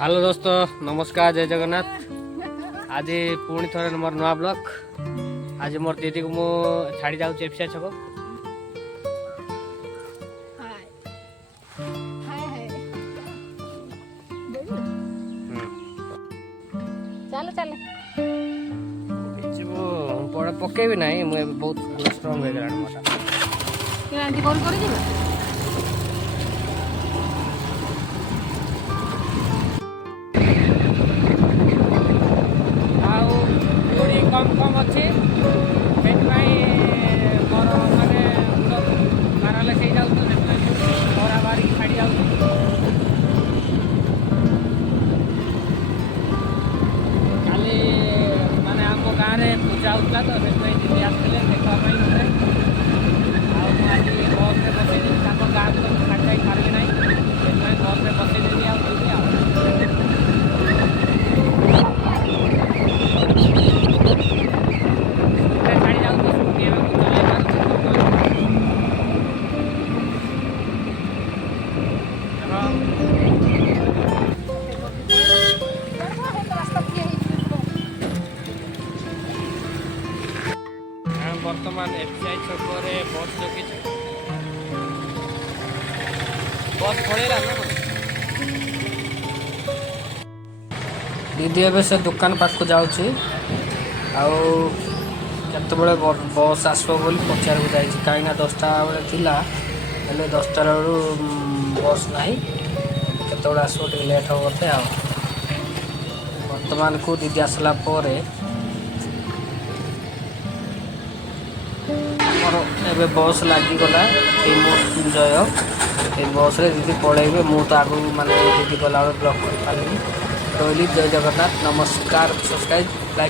Hello दोस्तों नमस्कार जय जगन्नाथ। आज पुणी थोड़े मोर नुआ ब्लॉग। आज मोर दीदी को मु छाड़ी जाऊँ एफसीआई छक। चलो चलो पकेबी ना मुझे बहुत स्ट्रंग हो गला मोटा केंती कॉल कर दिबे आउ पूरी कम कम अच्छी मोर माने पैरालाइज हो जाऊ मोरा बारी छाड़ी जाऊ काली माने आम गाँव में पूजा होता तो दीदी आसते देखापी आज बस में बसई गाँव को तो छाड़ जाई पारि ना बस में बसई बर्तमान एफसीआई छक बस जगी बस पड़ेगा ना दीदी एवं से दुकान पाख जाऊँगी आते बस आसो बोली पचार को जाइए कहीं 10टा बेले थिला 10टा बेलू बस ना केत आसो लेट हो बोते बर्तमान को दीदी आसला एबे बस लगिगला जय ये बस रे दीदी पलैबे मु तो आगु माने दीदी गला ब्लॉक कर पारि रही जय जगन्नाथ नमस्कार सब्सक्राइब लाइक।